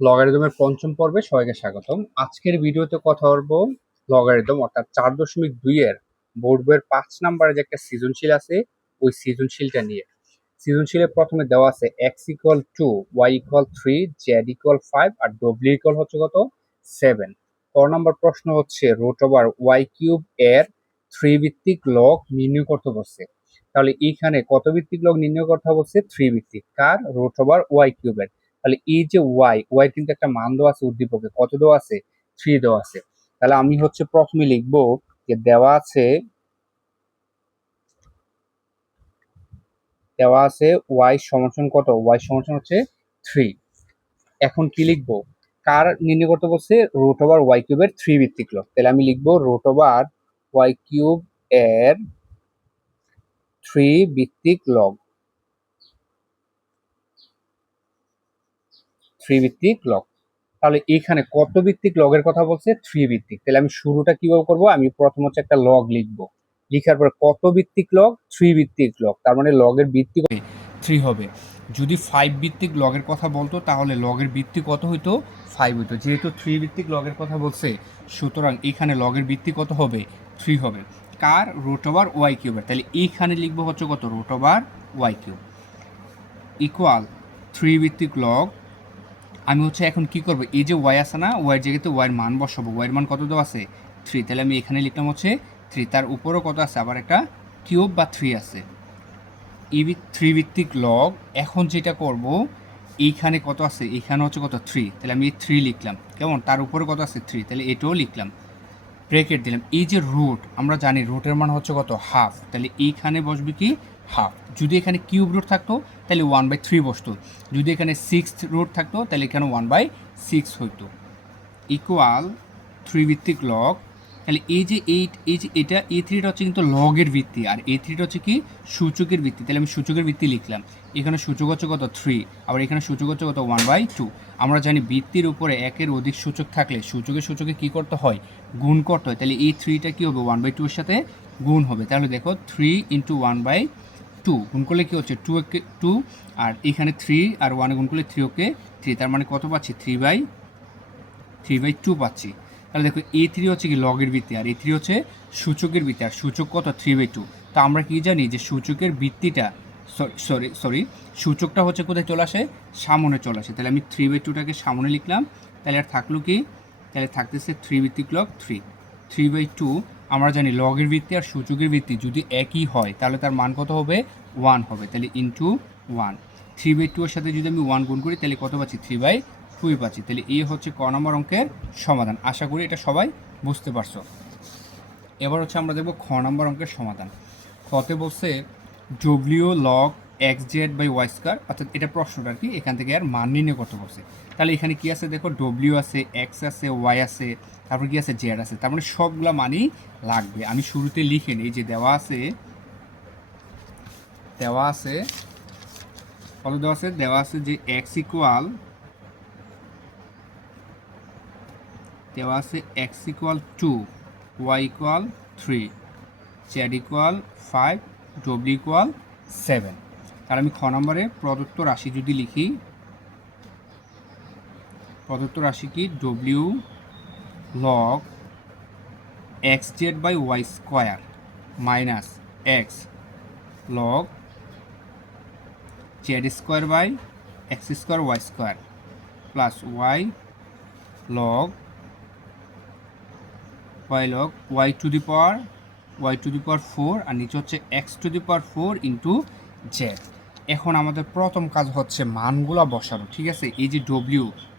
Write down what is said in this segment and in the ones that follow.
লগারিদমের পঞ্চম পর্বে সবাইকে স্বাগতম। আজকের ভিডিওতে কথা বলবো লগারিদম অর্থাৎ 4.2 এর বোর্ড বইয়ের 5 নম্বরে যে একটা সৃজনশীল আছে ওই সৃজনশীলটা নিয়ে। সৃজনশীলের প্রথমে দেওয়া আছে x equal 2, y equal 3, z equal 5 আর w ইকুয়াল হচ্ছে কত 7। ক নম্বর প্রশ্ন হচ্ছে রুট ওভার y কিউব এর 3 ভিত্তিক লগ নির্ণয় করতে বলছে। তাহলে এইখানে কত ভিত্তিক লগ নির্ণয় করতে বলছে? 3 ভিত্তিক। কার? রুট ওভার y কিউবের। তাহলে এই যে ওয়াই কিন্তু একটা মান দেওয়া আছে উদ্দীপকে, কত দেওয়া আছে? 3 দেওয়া আছে। তাহলে আমি হচ্ছে প্রথমে লিখবো যে দেওয়া আছে ওয়াই সমান কত? ওয়াই সমান হচ্ছে 3। এখন কি লিখবো? কার নির্ণয় করতে বলছে? রুট ওভার ওয়াই কিউবের 3 ভিত্তিক লগ। তাহলে আমি লিখবো রুট ওভার ওয়াই কিউব এর 3 ভিত্তিক লগ, 3 ভিত্তিক লগ। তাহলে এখানে কত ভিত্তিক লগের কথা বলছে? 3 ভিত্তিক। তাহলে আমি শুরুটা কিভাবে করব? আমি প্রথম হচ্ছে একটা লগ লিখবো, লিখার পর কত ভিত্তিক লগ? 3 ভিত্তিক লগ। তার মানে লগের ভিত্তি 3 হবে। যদি 5 ভিত্তিক লগের কথা বলতো তাহলে লগের ভিত্তি কত হইতো? 5 হইতো। যেহেতু 3 ভিত্তিক লগের কথা বলছে সুতরাং এখানে লগের ভিত্তি কত হবে? 3 হবে। কার? রুট ওভার ওয়াই কিউবের। তাহলে এইখানে লিখবো হচ্ছে কত? Root over y cube equal 3 ভিত্তিক লগ। আমি হচ্ছে এখন কি করব? এই যে ওয়াই আছে না, ওয়াইয়ের জায়গাতে ওয়াইয়ের মান বসাবো। ওয়াইয়ের মান কত দেওয়া আছে? 3। তাহলে আমি এখানে লিখলাম হচ্ছে 3। তার উপরও কত আছে? আবার একটা কিউব বা 3 আছে। 3 ভিত্তিক লগ। এখন যেটা করব, এইখানে কত আছে? এইখানে হচ্ছে কত? 3। তাহলে আমি 3 লিখলাম। কেমন? তার উপরে কত আছে? 3। তাহলে এটাও লিখলাম, ব্রেকেট দিলাম। এই যে রুট, আমরা জানি রুটের মান হচ্ছে কত? হাফ। তাহলে এইখানে বসবে কি? হাফ। যদি এখানে কিউব রুট থাকতো তাহলে 1/3 বসতো। যদি এখানে 6 রুট থাকতো তাহলে এখানে 1/6 হইতো। ইকুয়াল 3 ভিত্তিক লগ। তাহলে এই যে এটা A3টা হচ্ছে কিন্তু লগের ভিত্তি, আর A3টা হচ্ছে কি? সূচকের ভিত্তি। তাহলে আমি সূচকের ভিত্তি লিখলাম। এখানে সূচক হচ্ছে কত? 3। আবার এখানে সূচক হচ্ছে কত? 1/2। আমরা জানি ভিত্তির উপরে একের অধিক সূচক থাকলে সূচকে কি করতে হয়? গুণ করতে হয়। তাহলে এই 3টা কি হবে? 1/2 এর সাথে গুণ হবে। তাহলে দেখো 3 × 1/2 গুণ করলে কি হচ্ছে? 2 আর এখানে 3 আর 1 গুণ করলে 3 ওকে 3। তার মানে কত পাচ্ছি? 3/2 পাচ্ছি। তাহলে দেখো A3 হচ্ছে কি? লগের ভিত্তি, আর A3 হচ্ছে সূচকের ভিত্তি, আর সূচক কত? 3/2। তো আমরা কি জানি যে সূচকের ভিত্তিটা সরি সূচকটা হচ্ছে কোথায় চলে আসে? সামনে চলে আসে। তাহলে আমি 3/2টাকে সামনে লিখলাম। তাহলে আর থাকলো কি? তাহলে থাকতেছে 3 ভিত্তিক লগ 3। 3/2 আমরা জানি লগের ভিত্তি আর সূচকের ভিত্তি যদি একই হয় তাহলে তার মান কত হবে? 1 হবে। তাহলে ইন্টু 1। 3/2 এর সাথে যদি আমি 1 গুণ করি তাহলে কত পাচ্ছি? 3/2 পাচ্ছি। তাহলে এই হচ্ছে ক নম্বর অঙ্কের সমাধান। আশা করি এটা সবাই বুঝতে পারছো। এবার হচ্ছে আমরা দেখব খ নম্বর অঙ্কের সমাধান। কতে বলছে ডব্লিউ লগ XZ/Y², অর্থাৎ এটা প্রশ্নটা আর কি, এখান থেকে আর মান নির্ণয় করতে বলছে। তাহলে এখানে কি আছে? দেখো ডব্লিউ আছে, এক্স আছে, ওয়াই আছে, তারপর কি আছে? জেড আছে। তার মানে সবগুলা মানই লাগবে। আমি শুরুতে লিখে নিই যে দেওয়া আছে কত দেওয়া আছে? দেওয়া আছে যে এক্স ইকুয়াল দেওয়া আছে x equal 2, y equal 3, z equal 5, ডব্লিউ ইকুয়াল 7। তাহলে আমি খ নম্বরে প্রদত্ত রাশি যদি লিখি, প্রদত্ত রাশি কি? ডব্লিউ log XZ/Y² minus x log Z²/X² plus y log Y to the power 4, আর নিচে হচ্ছে X to the power 4 into z. এখন আমাদের প্রথম কাজ হচ্ছে মানগুলা বসানো, ঠিক আছে? এই যে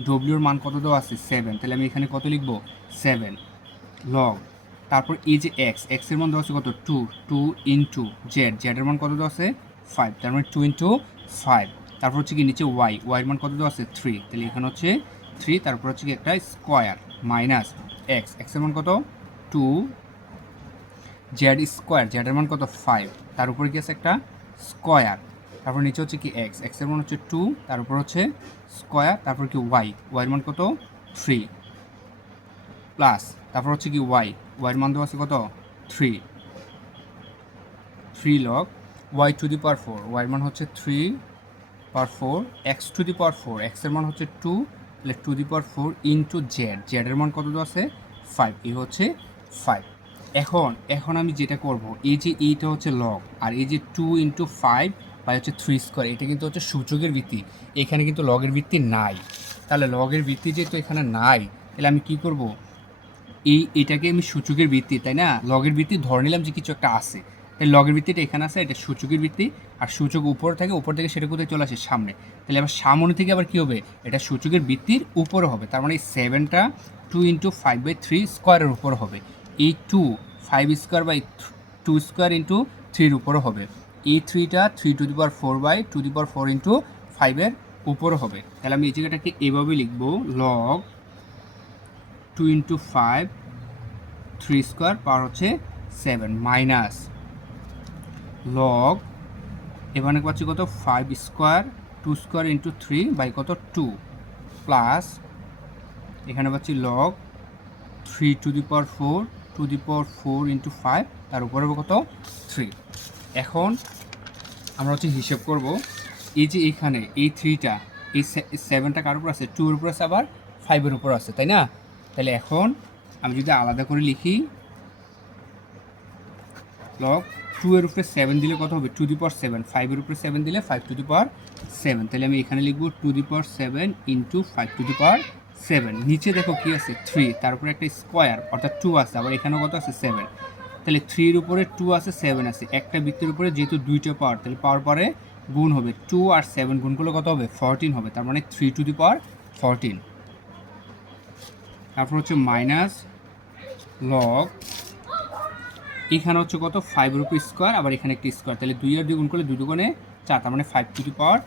ডব্লিউর মান কত দেওয়া আছে? 7। তাহলে আমি এখানে কত লিখবো? 7 লগ, তারপর এই যে এক্সের মান দেওয়া আছে কত? 2 ইন্টু জেডের মান কত দেওয়া আছে? 5। তার মানে 2 × 5। তারপর হচ্ছে কি নিচে ওয়াইয়ের মান কত দেওয়া আছে? 3। তাহলে এখানে হচ্ছে 3, তারপর হচ্ছে কি একটা স্কোয়ার মাইনাস এক্সের মান কত? 2, জেডের মান কত? 5। তার উপরে কি আছে? একটা স্কোয়ার। তারপর নিচে হচ্ছে কি এক্সের মান হচ্ছে 2, তার উপর হচ্ছে স্কোয়ার, তারপর কি ওয়াইয়ের মান কত? 3 প্লাস, তারপর হচ্ছে কি ওয়াইয়ের মান দেওয়া আছে কত? 3 log Y to the power 4, ওয়াইয়ের মান হচ্ছে 3/4, X টু দি পাওয়ার 4, এক্সের মান হচ্ছে 2, তাহলে to the power 4 into z, জেডের মান কত আছে 5, এই হচ্ছে 5। এখন আমি যেটা করব, এই যে এইটা হচ্ছে লগ, আর এই যে 2 ইন্টু 5 বা হচ্ছে 3 স্কোয়ার, এটা কিন্তু হচ্ছে সূচকের ভিত্তি, এখানে কিন্তু লগের ভিত্তি নাই। তাহলে লগের ভিত্তি যেহেতু এখানে নাই, তাহলে আমি কি করব, এটাকে আমি সূচকের ভিত্তি, তাই না, লগের ভিত্তি ধরে নিলাম যে কিছু একটা আছে, তাই লগের ভিত্তিটা এখানে আছে, এটা সূচকের ভিত্তি, আর সূচক উপর থাকে, উপর থেকে সেটা কোথায় চলে আসে সামনে, তাহলে আবার সামনে থেকে আবার কী হবে, এটা সূচকের ভিত্তির উপরে হবে, তার মানে এই 7টা 2 ইন্টু 5/3 স্কোয়ারের উপর হবে, এই 5 স্কোয়ার বাই 2 স্কোয়ার ইন্টু 3-র উপরে হবে, এই 3টা 3 টু দি পাওয়ার 4/2 ইন্টু 5-এর উপরে হবে। তাহলে আমি এই জায়গাটাকে এভাবে লিখবো, লগ 2 ইন্টু 5 3 স্কোয়ার পাওয়ার হচ্ছে 7 মাইনাস লগ, এখানে পাচ্ছি কত 5 স্কোয়ার 2 স্কোয়ার ইন্টু 3 বাই কত 2 প্লাস এখানে পাচ্ছি log 3 two the power 4 into 5 তার উপরে কত 3। এখন আমরা হচ্ছে হিসেব করব, এই যে এখানে এই 3টা এই 7টা কার উপর আছে, 2-এর উপর আছে, আবার 5-এর উপর আছে, তাই না। তাহলে এখন আমি যদি আলাদা করে লিখি, লগ 2-এর উপরে 7 দিলে কত হবে 2 দি পাওয়ার 7, 5-এর উপরে 7 দিলে 5 টু দি পাওয়ার 7, তাহলে আমি এখানে লিখব 2 দি পাওয়ার 7 ইন্টু 5 টু দি পাওয়ার 7। নিচে দেখো কি আছে 3, তার উপরে একটা স্কোয়ার অর্থাৎ 2 আছে, আবার এখানেও কত আছে 7, তাহলে 3-এর উপরে 2 আছে 7 আছে, একটা বৃত্তের উপরে যেহেতু দুইটা পাওয়ার, তাহলে পাওয়ার পরে গুণ হবে, 2 আর 7 গুণ করলে কত হবে 14 হবে, তার মানে 3 টু দি পাওয়ার 14। তারপর হচ্ছে মাইনাস লগ, এখানে হচ্ছে কত 5-এর উপর স্কোয়ার, আবার এখানে একটা স্কোয়ার, তাহলে 2 আর 2 গুণ করলে 2 দুগুণে 4, তার মানে 5 টু দি পাওয়ার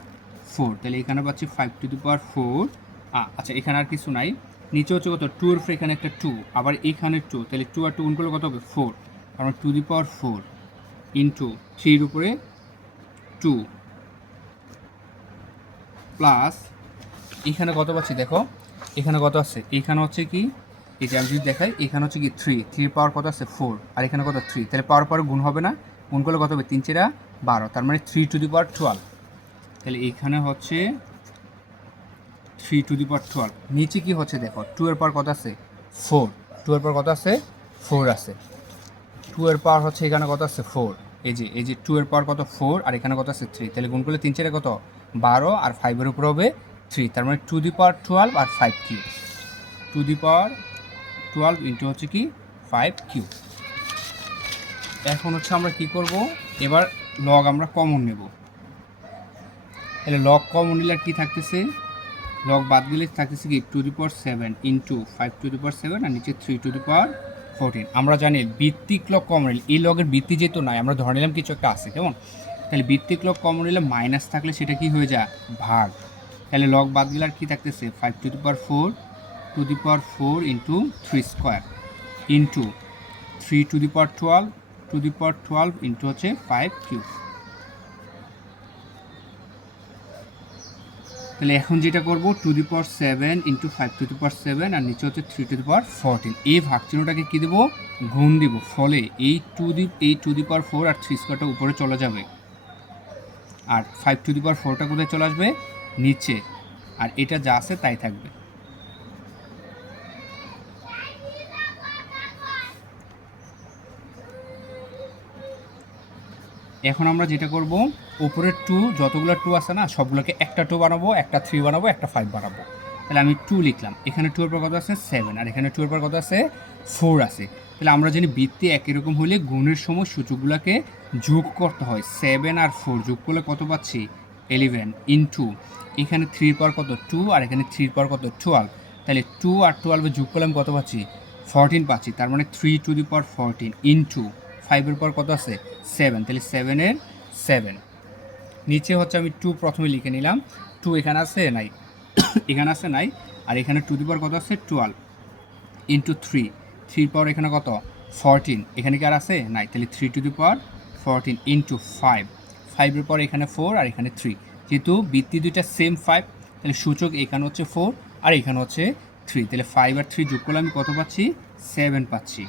4, তাহলে এখানে পাচ্ছি 5 টু দি পাওয়ার 4। আচ্ছা এখানে আর কিছু নাই, নিচে হচ্ছে কত 2-এর উপরে এখানে একটা 2, আবার এখানে 2, তাহলে 2 আর 2 গুণ করলে কত হবে 4, কারণ 2 দি পাওয়ার 4 ইন্টু 3-এর উপরে 2 প্লাস এখানে কত পাচ্ছি দেখো, এখানে কত আছে, এখানে হচ্ছে কি, এই যে আমি যদি দেখাই, এখানে হচ্ছে কি 3 পাওয়ার কত আছে 4, আর এখানে কত 3, তাহলে পাওয়ার পরে গুণ হবে না, গুণ করলে কত হবে 3-4 12, তার মানে 3 টু দি পাওয়ার 12, তাহলে এখানে হচ্ছে 3 টু দি পাওয়ার 12। নিচে কি হচ্ছে দেখো 2-এর পাওয়ার কত আছে 4, 2-এর পাওয়ার কত আছে 4 আছে, 2-এর পাওয়ার হচ্ছে এখানে কত আছে 4, এই যে 2-এর পাওয়ার কত 4, আর এখানে কত আছে 3, তাহলে গুণ করলে 3-4 কত 12, আর 5-এর উপরে হবে 3, তার মানে 2 দি পাওয়ার 12 আর 5 কিউব, 2 দি পাওয়ার 12 ইন্টু হচ্ছে কি 5 কিউব। এখন হচ্ছে আমরা কি করব, এবার লগ আমরা কমন নেব, তাহলে লগ কমন নিলে আর কি থাকতেছে, লগ বাদ গেলে থাকতেছে কি 2 দি পাওয়ার 7 ইন্টু 5 টু দি পাওয়ার 7, আর নিচে 3 টু দি পাওয়ার 14। আমরা জানি ভিত্তিক লগ কমন নিলে, এই লগের ভিত্তি যেহেতু নাই, আমরা ধরে নিলাম কিছু একটা আছে, কেমন, তাহলে ভিত্তিক লগ কমন নিলে মাইনাস থাকলে সেটা কি হয়ে যায় ভাগ, তাহলে লগ বাদ গেলে আর কি থাকতেছে 5 two the power 4 into 3 square into 3 two the power 12 into হচ্ছে 5 কিউব। তাহলে এখন যেটা করবো 2 দি পাওয়ার 7 ইন্টু 5 টু দি পাওয়ার 7, আর নিচে হচ্ছে 3 টু দি পাওয়ার 14, এই ভাগ চিহ্নটাকে কী দেবো গুণ দিব, ফলে এই 2 দি পাওয়ার 4 আর 3 স্কোয়ারটা উপরে চলে যাবে, আর 5 টু দি পাওয়ার 4টা কোথায় চলে আসবে নিচে, আর এটা যা আছে তাই থাকবে। এখন আমরা যেটা করব, উপরের 2 যতগুলো 2 আছে না সবগুলোকে একটা 2 বানাবো, একটা 3 বানাবো, একটা 5 বানাবো, তাহলে আমি 2 লিখলাম, এখানে 2 এর পর কত আছে 7, আর এখানে 2 এর পর কত আছে 4 আছে, তাহলে আমরা জানি ভিত্তি একই রকম হলে গুণের সময় সূচকগুলোকে যোগ করতে হয়, 7 আর 4 যোগ করলে কত পাচ্ছি 11 ইন্টু এখানে 3 পর কত 2, আর এখানে 3 পর কত 12, তাহলে 2 আর 12 যোগ করলে আমি কত পাচ্ছি 14 পাচ্ছি, তার মানে 3 টু দি পাওয়ার 14 ইন্টু 5-এর পর কত আছে 7, তাহলে 7-এর 7, নিচে হচ্ছে আমি 2 প্রথমে লিখে নিলাম, 2 এখানে আছে নাই এখানে আছে নাই, আর এখানে 2 দি পাওয়ার কত আছে 12 ইন্টু 3 পাওয়ার এখানে কত 14, এখানে কি আর আছে নাই, তাহলে 3 টু দি পাওয়ার 14 ইন্টু 5-এর পর এখানে 4, আর এখানে 3, যেহেতু ভিত্তি দুইটা সেম 5, তাহলে সূচক এখানে হচ্ছে 4 আর এখানে হচ্ছে 3, তাহলে 5 আর 3 যোগ করলে আমি কত পাচ্ছি 7 পাচ্ছি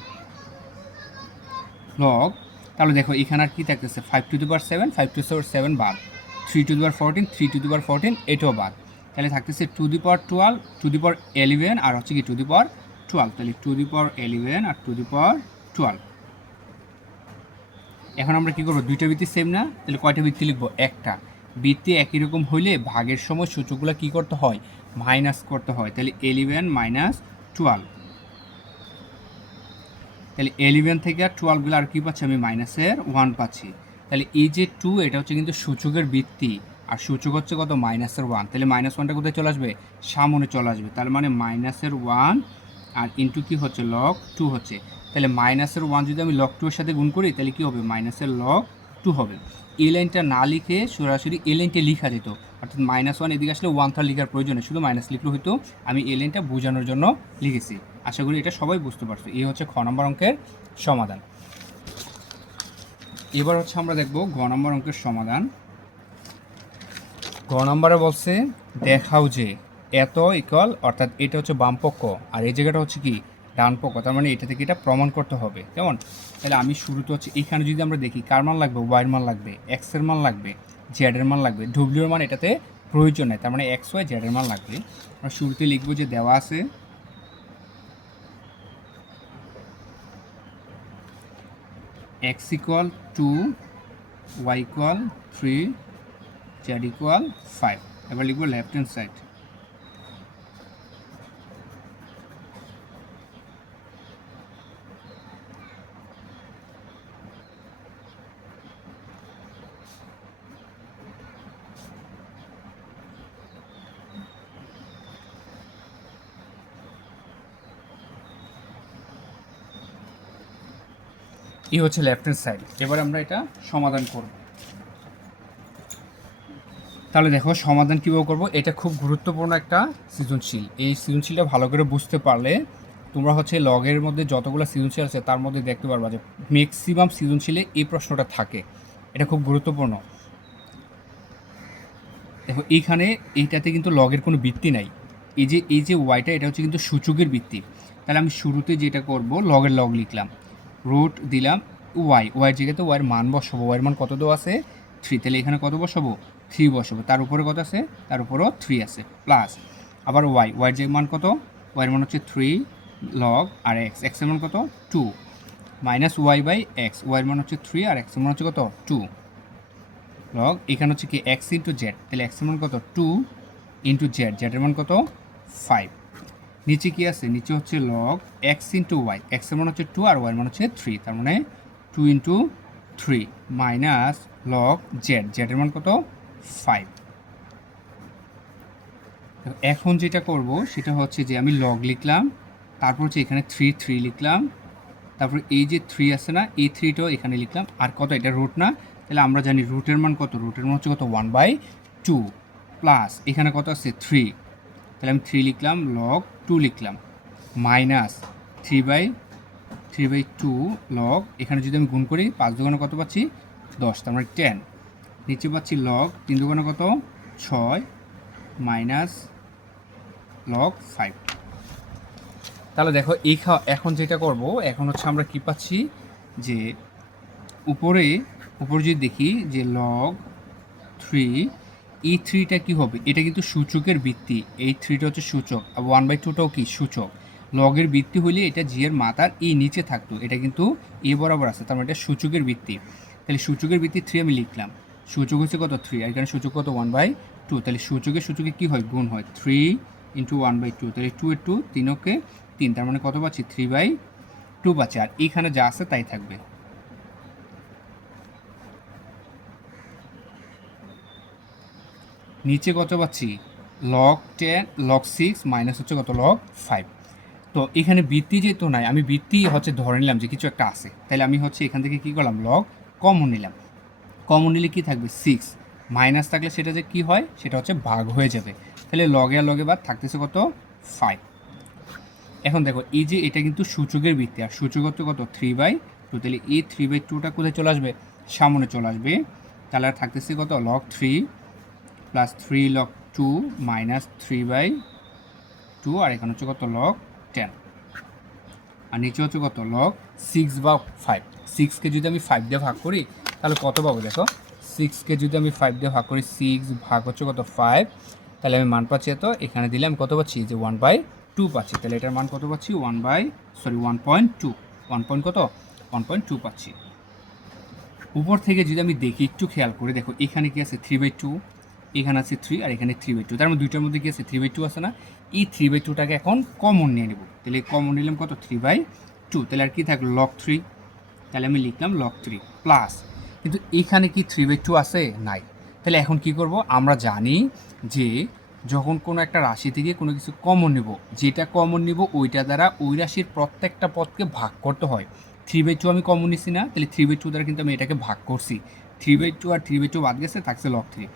লগ। তাহলে দেখো এখানে আর কি থাকতেছে 5 two the power 7, 5 two the পাওয়ার 7 বাদ, 3 two the power 14, 3 two the পাওয়ার 14 এটাও বাদ, তাহলে থাকতেছে two the power 12, two the পাওয়ার 11 আর হচ্ছে কি টু দি পাওয়ার 12, তাহলে to the power 11 R two the পাওয়ার 12। এখন আমরা কী করবো, দুইটা বৃত্তি সেম না, তাহলে কয়টা বৃত্তি লিখবো, একটা। বৃত্তি একই রকম হইলে ভাগের সময় সূচকগুলো কী করতে হয়, মাইনাস করতে হয়। তাহলে 11 মাইনাস 12, তাহলে 11 থেকে আর 12গুলো আর কী পাচ্ছি আমি, মাইনাসের 1 পাচ্ছি। তাহলে এই যে 2 এটা হচ্ছে কিন্তু সূচকের বৃত্তি, আর সূচক হচ্ছে কত, মাইনাসের 1। তাহলে মাইনাস 1টা কোথায় চলে আসবে, সামনে চলে আসবে। তার মানে মাইনাসের 1 আর ইন্টু কী হচ্ছে, লগ 2 হচ্ছে। তাহলে মাইনাসের 1 যদি আমি লগ 2 এর সাথে গুণ করি তাহলে কী হবে, মাইনাসের লগ 2 হবে। এই লাইনটা না লিখে সরাসরি এই লাইনটা লিখা যেত, অর্থাৎ -1 এদিকে আসলে 1 তার লিখার প্রয়োজন নেই, শুধু মাইনাস লিখলে হয়তো। আমি এই লাইনটা বোঝানোর জন্য লিখেছি। আশা করি এটা সবাই বুঝতে পারছো। এই হচ্ছে খ নম্বর অঙ্কের সমাধান। এবার হচ্ছে আমরা দেখব ঘ নম্বর অঙ্কের সমাধান। ঘ নম্বরে বলছে দেখাও যে এত ইকুয়াল, অর্থাৎ এটা হচ্ছে বাম পক্ষ আর এই জায়গাটা হচ্ছে কি ডান পক্ষ, তার মানে এটা থেকে এটা প্রমাণ করতে হবে। কেমন? তাহলে আমি শুরুতে হচ্ছে এখানে যদি আমরা দেখি কার মান লাগবে, ওয়াইয়ের মান লাগবে, এক্সের মান লাগবে, জেডের মান লাগবে, ডব্লিউর মান এটাতে প্রয়োজন নেই, তার মানে এক্স ওয়াই জেডের মান লাগবে। আমরা শুরুতে লিখবো যে দেওয়া আছে x equal 2, y equal 3, z equal 5। এবার লিখবো লেফট হ্যান্ড সাইড। এই হচ্ছে লেফট হ্যান্ড সাইড। এবার আমরা এটা সমাধান করব। তাহলে দেখো সমাধান কীভাবে করবো, এটা খুব গুরুত্বপূর্ণ একটা সৃজনশীল। এই সৃজনশীলটা ভালো করে বুঝতে পারলে তোমরা হচ্ছে লগের মধ্যে যতগুলো সৃজনশীল আছে তার মধ্যে দেখতে পারবা যে ম্যাক্সিমাম সৃজনশীলে এই প্রশ্নটা থাকে। এটা খুব গুরুত্বপূর্ণ। দেখো এইখানে এইটাতে কিন্তু লগের কোনো বৃত্তি নাই। এই যে ওয়াইটা এটা হচ্ছে কিন্তু সূচকের বৃত্তি। তাহলে আমি শুরুতে যেটা করব, লগের লগ লিখলাম, রুট দিলাম ওয়াইয়ের জায়গাতে ওয়াইয়ের মান বসাবো। ওয়াইয়ের মান কত দেওয়া আছে, 3, তাহলে এখানে কত বসাবো, 3 বসাবো। তার উপরে কত আছে, তার উপরেও 3 আছে, প্লাস আবার ওয়াইয়ের যে মান কত, ওয়াইয়ের মান হচ্ছে 3 লগ আর এক্সের মান কত 2, মাইনাস ওয়াই বাই এক্স, ওয়াইয়ের মান হচ্ছে 3 আর এক্সের মান হচ্ছে কত 2 লগ, এখানে হচ্ছে কি এক্স ইন্টু জেড, তাহলে এক্সের মান কত 2 ইন্টু জেডের মান কত 5। নিচে কি আছে, নিচে হচ্ছে লগ এক্স ইন্টু ওয়াই, এক্সের মান হচ্ছে 2 আর ওয়াইয়ের মান হচ্ছে 3, তার মানে 2 ইন্টু 3 মাইনাস লগ জেডের মান কত 5। এখন যেটা করব সেটা হচ্ছে যে আমি লগ লিখলাম, তারপর হচ্ছে এখানে 3 লিখলাম, তারপর এই যে 3 আছে না, এই 3টাও এখানে লিখলাম। আর কত, এটা রুট না, তাহলে আমরা জানি রুটের মান কত, রুটের মান হচ্ছে কত 1/2 প্লাস এখানে কত আছে 3, তাহলে আমি 3 লিখলাম, লগ 2 লিখলাম, মাইনাস 3/2 লগ, এখানে যদি আমি গুণ করি 5 দুগুণে কত পাচ্ছি 10, তার মানে 10। নিচে পাচ্ছি লগ 3 দুগুণে কত 6 মাইনাস লগ 5। তাহলে দেখো এখন যেটা করব, এখন হচ্ছে আমরা কি পাচ্ছি যে উপরে যদি দেখি যে লগ 3, এই 3টা কী হবে, এটা কিন্তু সূচকের বৃত্তি, এই 3টা হচ্ছে সূচক, আর 1/2টাও কি সূচক। লগের বৃত্তি হলে এটা জি এর মাথার এই নিচে থাকতো, এটা কিন্তু এ বরাবর আছে, তার মানে এটা সূচকের বৃত্তি। তাহলে সূচকের বৃত্তি 3 আমি লিখলাম, সূচক হচ্ছে কত 3, আর এখানে সূচক কত 1/2, তাহলে সূচকে কী হয়, গুণ হয়, 3 ইন্টু 1/2, তাহলে 2 এর 2 3 3, তার মানে কত পাচ্ছি 3/2 পাচ্ছি, আর এইখানে যা আছে তাই থাকবে। নিচে কত পাচ্ছি লগ 10 লগ 6 মাইনাস হচ্ছে কত লগ 5। তো এখানে বৃত্তি যেহেতু নাই, আমি বৃত্তি হচ্ছে ধরে নিলাম যে কিছু একটা আছে, তাহলে আমি হচ্ছে এখান থেকে কী করলাম, লগ কমন নিলাম। কমন নিলে কী থাকবে 6, মাইনাস থাকলে সেটা যে কী হয়, সেটা হচ্ছে ভাগ হয়ে যাবে। তাহলে লগে আর লগে বাদ থাকতেছে কত 5। এখন দেখো এই যে এটা কিন্তু সূচকের বৃত্তি, আর সূচক হচ্ছে কত 3/2, তাহলে এই 3/2টা কোথায় চলে আসবে, সামনে চলে আসবে। তাহলে আর থাকতেছে কত লগ 3 প্লাস 3 লগ 2 মাইনাস 3/2, আর এখানে হচ্ছে কত লগ 10, আর নিচে হচ্ছে কত লগ 6/5। 6কে যদি আমি 5 দিয়ে ভাগ করি তাহলে কত পাবো, দেখো 6কে যদি আমি 5 দিয়ে ভাগ করি, 6 ভাগ হচ্ছে কত 5, তাহলে আমি মান পাচ্ছি এত, এখানে দিলে আমি কত পাচ্ছি যে 1/2 পাচ্ছি। তাহলে এটার মান কত পাচ্ছি 1.2, 1.2 পাচ্ছি। উপর থেকে যদি আমি দেখি একটু খেয়াল করে দেখো, এখানে কি আছে 3/2, এখানে আছে 3 আর এখানে 3/2, তার মানে দুইটার মধ্যে কি আছে 3/2 আছে না। এই 3/2টাকে এখন কমন নিয়ে নেব। তাহলে কমন নিলাম কত 3/2, তাহলে আর কি থাকলো log 3, তাহলে আমি লিখলাম log 3 প্লাস, কিন্তু এখানে কি 3/2 আছে নাই। তাহলে এখন কি করব, আমরা জানি যে যখন কোনো একটা রাশি থেকে কোনো কিছু কমন নেব, যেটা কমন নেব ওইটা দ্বারা ওই রাশির প্রত্যেকটা পদকে ভাগ করতে হয়। 3/2 আমি কমন নিছি না, তাহলে 3/2 দ্বারা কিন্তু আমি এটাকে ভাগ করছি। 3/2 আর 3/2 বাদ গেছে, থাকছে log 3।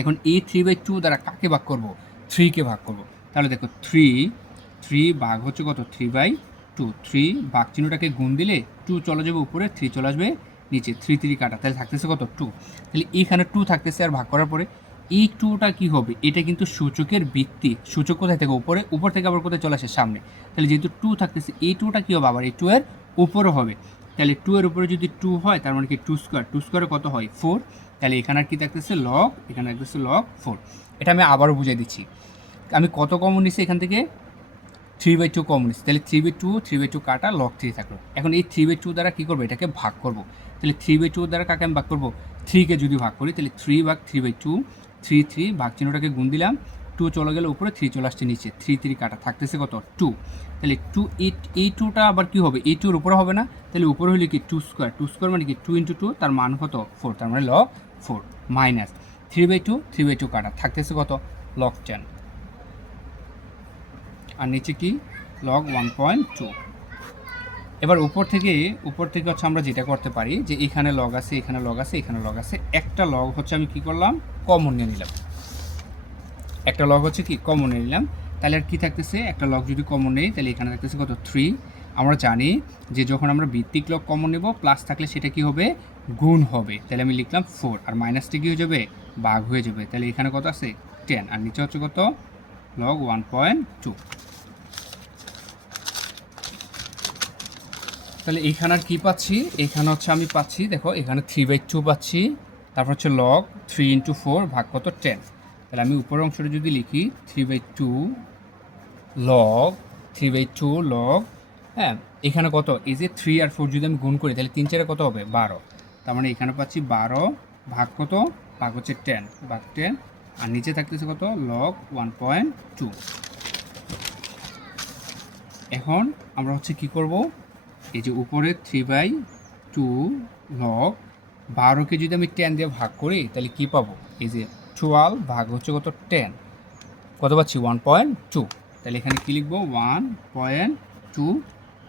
এখন এই 3/2 দ্বারা কাকে ভাগ করব, 3কে ভাগ করব। তাহলে দেখো 3 ভাগ হচ্ছে কত 3/2, 3 ভাগ চিহ্নটাকে গুণ দিলে 2 চলে যাবে উপরে, 3 চলে আসবে নিচে, 3 কাটা, তাহলে থাকতেছে কত 2। তাহলে এইখানে 2 থাকতেছে, আর ভাগ করার পরে এই 2টা কী হবে, এটা কিন্তু সূচকের ভিত্তি। সূচক কোথায় থেকে উপরে, উপর থেকে আবার কোথায় চলে আসে সামনে। তাহলে যেহেতু 2 থাকতেছে, এই 2টা কী হবে আবার এই 2 এর উপরও হবে। তাহলে 2 এর উপরে যদি 2 হয় তার মানে কি 2 স্কোয়ারে কত হয় 4। তাহলে এখানে আর কি থাকতেছে লগ, এখানে থাকতেছে log 4। এটা আমি আবারও বুঝিয়ে দিচ্ছি। আমি কত কমন নিচ্ছি এখান থেকে 3/2 কমন নিচ্ছি, তাহলে 3/2 কাটা log 3 থাকলো। এখন এই 3/2 দ্বারা কী করবো, এটাকে ভাগ করব। তাহলে 3/2 দ্বারা কাকে আমি ভাগ করবো, 3কে যদি ভাগ করি তাহলে 3 ভাগ 3/2, 3 ভাগ চিহ্নটাকে গুণ দিলাম, 2 চলে গেলে উপরে, 3 চলে আসছে নিচে, 3 কাটা, থাকতেছে কত 2। তাহলে 2 এই 2টা আবার কী হবে, এই 2 উপরে হবে না, তাহলে উপরে হলে কি 2 স্কোয়ার মানে কি 2 × 2, তার মান কত 4, তার মানে log 4 মাইনাস 3/2 কাটা, থাকতেছে কত log 10, আর নিচে কি log 1.2। এবার উপর থেকে হচ্ছে আমরা যেটা করতে পারি যে এখানে লগ আছে, এখানে লগ আছে, এখানে লগ আছে, একটা লগ হচ্ছে আমি কি করলাম কমন নিয়ে নিলাম, একটা লগ হচ্ছে কি কমন নিয়ে নিলাম। তাহলে আর কি থাকতেছে, একটা লগ যদি কমন নেই তাহলে এখানে থাকতেছে কত 3। আমরা জানি যে যখন আমরা ভিত্তিক লগ কমন নেব প্লাস থাকলে সেটা কি হবে গুণ হবে। তাহলে আমি লিখলাম 4, আর মাইনাসটা কি হয়ে যাবে ভাগ হয়ে যাবে। তাহলে এখানে কত আছে 10, আর নিচে হচ্ছে কত log 1.2। তাহলে এখানে আর কী পাচ্ছি, এখানে হচ্ছে আমি পাচ্ছি দেখো এখানে 3/2 পাচ্ছি, তারপর হচ্ছে log 3 × 4 ভাগ কত 10। তাহলে আমি উপরের অংশটা যদি লিখি 3/2 log, হ্যাঁ এখানে কত এই যে 3 আর 4 যদি আমি গুণ করি তাহলে 3 4 কত হবে 12, তার মানে এখানে পাচ্ছি 12 ভাগ কত ভাগ হচ্ছে 10 ভাগ 10, আর নিচে থাকতেছে কত log 1.2। এখন আমরা হচ্ছে কি করব, এই যে উপরে 3/2 log 12কে যদি আমি 10 দিয়ে ভাগ করি তাহলে কি পাবো, এই যে 12 ভাগ হচ্ছে কত 10, কত পাচ্ছি 1.2। তাহলে এখানে কি লিখবো 1.2,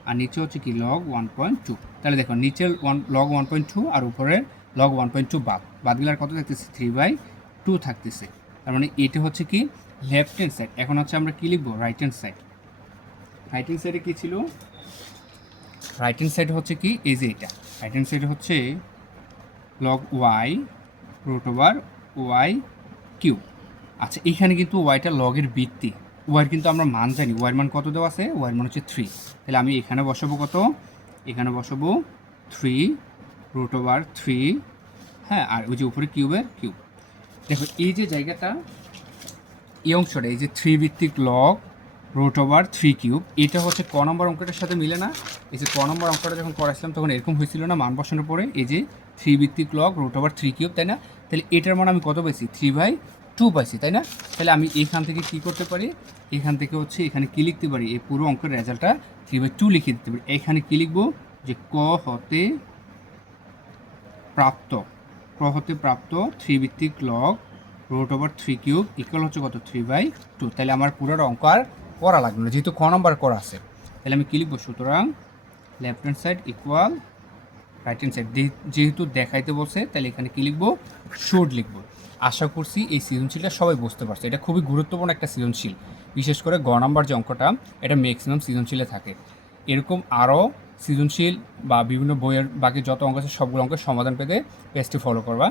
আর নিচে হচ্ছে কি log 1.2। তাহলে দেখো নিচের log 1.2 আর উপরে log 1.2 বাদ গেলে আর কত থাকতেছে 3/2 থাকতেছে। তার মানে এটা হচ্ছে কি লেফট হ্যান্ড সাইড। এখন হচ্ছে আমরা কি লিখবো right hand side. Right hand সাইডে কী ছিল, রাইট হ্যান্ড সাইড হচ্ছে কি এই যে এটা, রাইট হ্যান্ড সাইড হচ্ছে log y √y³ আচ্ছা এখানে কিন্তু ওয়াইটা লগের ভিত্তি, ওয়াইয়ের কিন্তু আমরা মান জানি, ওয়াইয়ের মান কত দেওয়া আছে, ওয়াইয়ের মান হচ্ছে 3। তাহলে আমি এখানে বসাবো কত, এখানে বসাবো 3√3, হ্যাঁ আর ওই যে উপরে কিউবের কিউব। দেখো এই যে জায়গাটা, এই অংশটা এই যে 3 ভিত্তিক লগ √3³, এটা হচ্ছে ক নম্বর অঙ্কটার সাথে মিলে না। এই যে ক নম্বর অঙ্কটা যখন করাইছিলাম তখন এরকম হয়েছিল না, মান বসানোর পরে এই যে 3 ভিত্তিক লগ √3³, তাই না। তাহলে এটার মান আমি কত পাইছি 3/2 পাইছি, তাই না। তাহলে আমি এইখান থেকে কি করতে পারি, এখান থেকে হচ্ছে এখানে কি লিখতে পারি, এই পুরো অঙ্কের রেজাল্টটা 3/2 লিখে দিতে পারি। এখানে কি লিখবো যে ক হতে প্রাপ্ত 3 ভিত্তিক লগ √3³ ইকুয়াল হচ্ছে কত 3/2। তাহলে আমার পুরো অঙ্ক আর করা লাগবে না, যেহেতু ক নম্বর করা আছে। তাহলে আমি কী লিখবো, সুতরাং left hand side equal right hand side, যেহেতু দেখাইতে বলছে তাহলে এখানে কী লিখবো শুড লিখবো। আশা করছি এই সৃজনশীলটা সবাই বুঝতে পারছে, এটা খুবই গুরুত্বপূর্ণ একটা সৃজনশীল, বিশেষ করে গ নম্বর যে অঙ্কটা এটা ম্যাক্সিমাম সৃজনশীলে থাকে। এরকম আরও সৃজনশীল বা বিভিন্ন বইয়ের বাকি যত অঙ্ক আছে সবগুলো অঙ্কের সমাধান পেতে পেজটি ফলো করবা।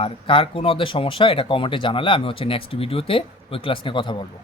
আর কার কোনো অধ্যায় সমস্যা এটা কমেন্টে জানালে আমি হচ্ছে নেক্সট ভিডিওতে ওই ক্লাস নিয়ে কথা বলবো।